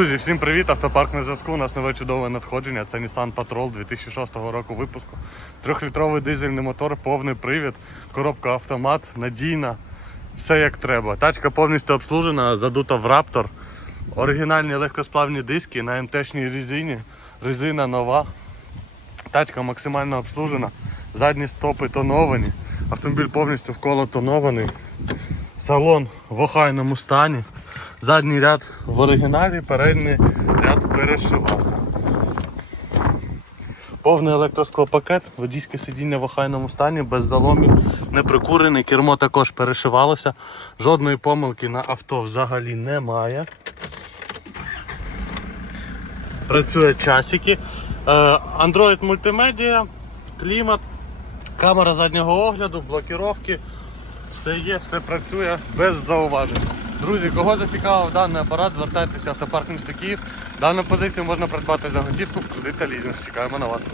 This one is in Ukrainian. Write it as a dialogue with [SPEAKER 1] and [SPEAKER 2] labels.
[SPEAKER 1] Друзі, всім привіт! Автопарк на зв'язку. У нас нове чудове надходження. Це Nissan Patrol 2006 року випуску. Трьохлітровий дизельний мотор, повний привід, коробка автомат, надійна, все як треба. Тачка повністю обслужена, задута в Raptor. Оригінальні легкосплавні диски на МТ-шній резині. Резина нова. Тачка максимально обслужена. Задні стопи тоновані. Автомобіль повністю вколо тонований. Салон в охайному стані. Задній ряд в оригіналі, передній ряд перешивався. Повний електросклопакет, водійське сидіння в охайному стані, без заломів, не прикурений, кермо також перешивалося. Жодної помилки на авто взагалі немає. Працює часики. Е, Android мультимедіа, клімат, камера заднього огляду, блокіровки. Все є, все працює без зауважень. Друзі, кого зацікавив даний апарат, звертайтеся в автопарк міста Київ. Дану позицію можна придбати за готівку в кредит та лізинг. Чекаємо на вас.